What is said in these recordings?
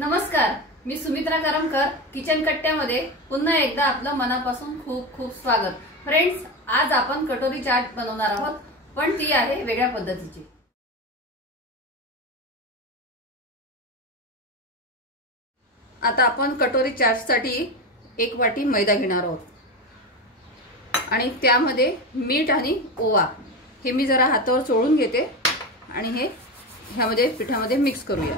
नमस्कार, मी सुमित्रा करमकर किचन कट्ट्यामध्ये पुन्हा एकदा आपलं मनापासून खूप खूप स्वागत। फ्रेंड्स, आज आपण कटोरी चाट बनवणार आहोत, पण ती आहे वेगळ्या पद्धतीची। आता आपण कटोरी चाटसाठी एक वाटी मैदा घेणार आहोत आणि त्यामध्ये मीठ आणि ओवा हे मी जरा हातावर चोळून घेते आणि हे ह्यामध्ये पिठामध्ये मिक्स करूया।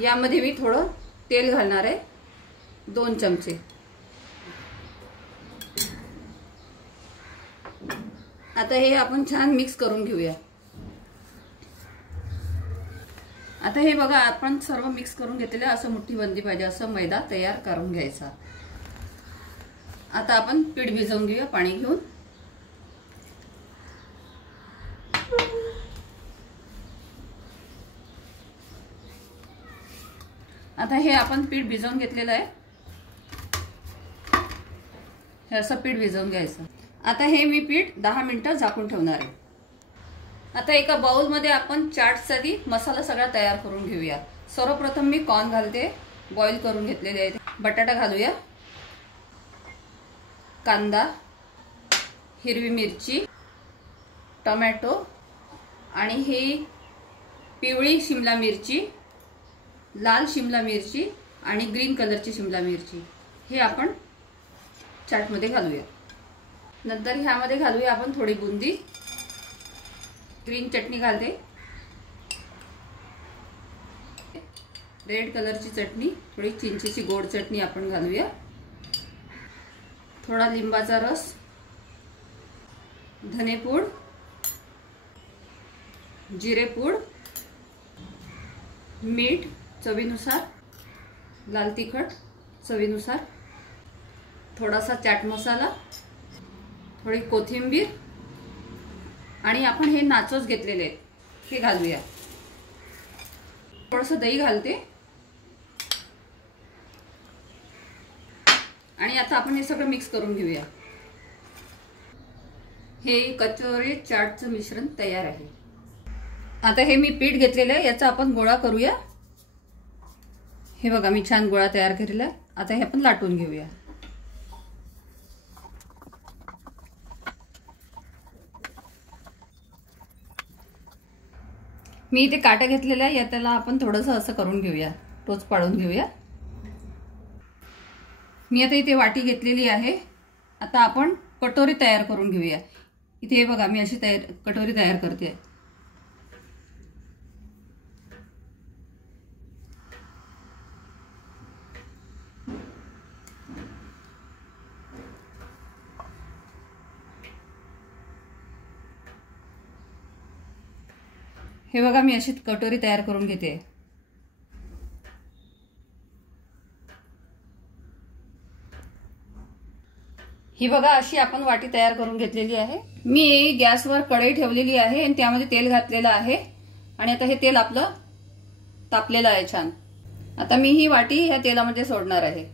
यामध्ये मी थोडं तेल घालणार आहे, 2 चमचे। आता हे आपण छान मिक्स करून घेऊया। आता हे बघा, आपण सर्व मिक्स करून घेतलेलं असं मुठ्ठी बंदी पाहिजे असं मैदा तयार करून घ्यायचा। आता आपण पीठ भिजवून घेऊया पाणी घेऊन। आता हे आपण पीठ भिजवून घेतलेलं आहे, हे असं पीठ भिजवून घ्यायचं। आता हे मी पीठ 10 मिनिटं झाकून ठेवणार आहे। आता एका बाउल मध्ये आपण चाटसाठी मसाला सगळा तयार करून घेऊया। सर्वप्रथम मी कॉर्न घालते, बॉईल करून घेतलेले आहे। बटाटा घालूया, कांदा, हिरवी मिरची, टोमॅटो आणि ही पिवळी शिमला मिरची, लाल शिमला मिरची आणि ग्रीन कलरची शिमला मिरची हे आपण चाटमध्ये घालूया। नंतर ह्यामध्ये घालूया आपण थोडी बुंदी, ग्रीन चटणी घालते, रेड कलरची चटणी, थोडी चिंचेची गोड चटणी आपण घालूया, थोडा लिंबाचा रस, धनेपूड, जिरेपूड, मीठ चवीनुसार, लाल तिखट चवीनुसार, थोडासा चाट मसाला, थोडी कोथिंबीर आणि आपण हे नाचोस घेतलेले हे घालूया। थोडंसं दही घालते आणि आता आपण हे सगळं मिक्स करून घेऊया। हे कचोरी चाटचं मिश्रण तयार आहे। आता हे मी पीठ घेतलेलं आहे, याचा आपण गोळा करूया। हे बघा, मी छान गोळा तयार केलेला आहे। आता हे आपण लाटून घेऊया। मी इथे काटा घेतलेला आहे, त्याला आपण थोडंसं असं करून घेऊया, टोच पाडून घेऊया। मी आता इथे वाटी घेतलेली आहे। आता आपण कटोरी तयार करून घेऊया। इथे हे बघा, मी अशी कटोरी तयार करते। हे बघा, मी अशी कटोरी तयार करून घेते। ही बघा, अशी आपण वाटी तयार करून घेतलेली आहे। मी गॅसवर कढई ठेवलेली आहे आणि त्यामध्ये तेल घातलेलं आहे आणि आता हे तेल आपलं तापलेलं आहे छान। आता मी ही वाटी ह्या तेलामध्ये सोडणार आहे।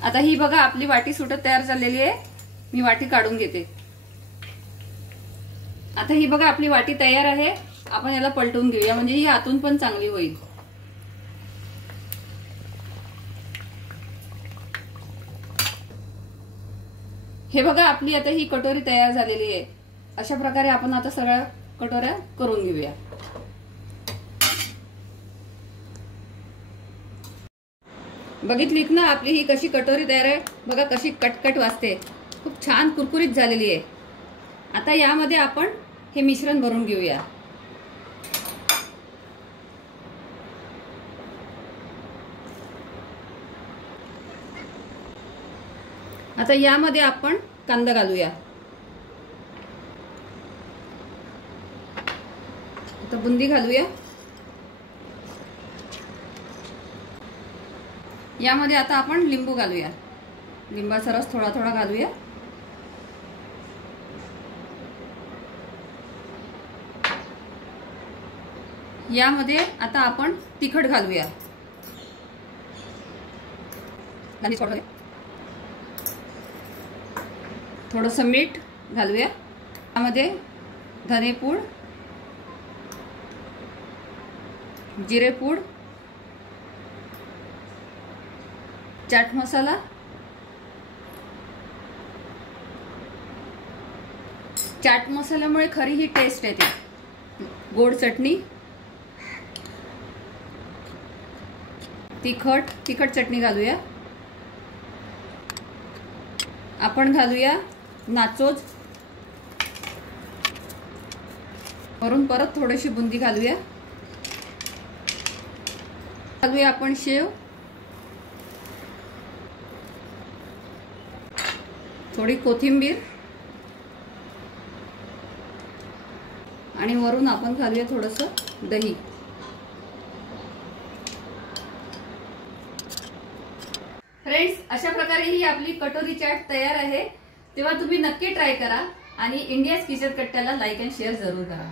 आता ही बघा, आपली वाटी सुटत तयार झालेली आहे। मी वाटी काढून घेते। आता ही बघा, आपली वाटी तयार आहे। आपण याला पलटून घेऊया, म्हणजे ही आतून पण चांगली होईल। हे बघा, आपली आता ही कटोरी तयार झालेली आहे। अशा प्रकारे आपण आता सगळ्या कटोऱ्या करून घेऊया। बघितलीत ना आपली ही कशी कटोरी तयार आहे? बघा कशी कटकट वाजते, खूप छान कुरकुरीत झालेली आहे। आता यामध्ये आपण हे मिश्रण भरून घेऊया। आता यामध्ये आपण कांदा घालूया। आता बुंदी घालूया। यामध्ये आता आपण लिंबू घालूया, लिंबाचा रस थोडा थोडा घालूया। यामध्ये आता आपण तिखट घालूया, थोडंसं मीठ घालूया। यामध्ये धनेपूड, जिरेपूड, चाट मसाला, चाट मसाल्यामुळे खरी ही टेस्ट येते, गोड चटणी, तिखट चटणी घालूया, आपण घालूया नाचोज, वरून परत थोडीशी बुंदी घालूया, आपण शेव, थोडी कोथिंबीर आणि वरून आपण घालूया थोडंसं दही। फ्रेंड्स, अशा प्रकारे ही आपली कटोरी चाट तयार आहे। तेव्हा तुम्ही नक्की ट्राय करा आणि इंडियाज किचन कट्ट्याला लाईक अँड शेअर जरूर करा।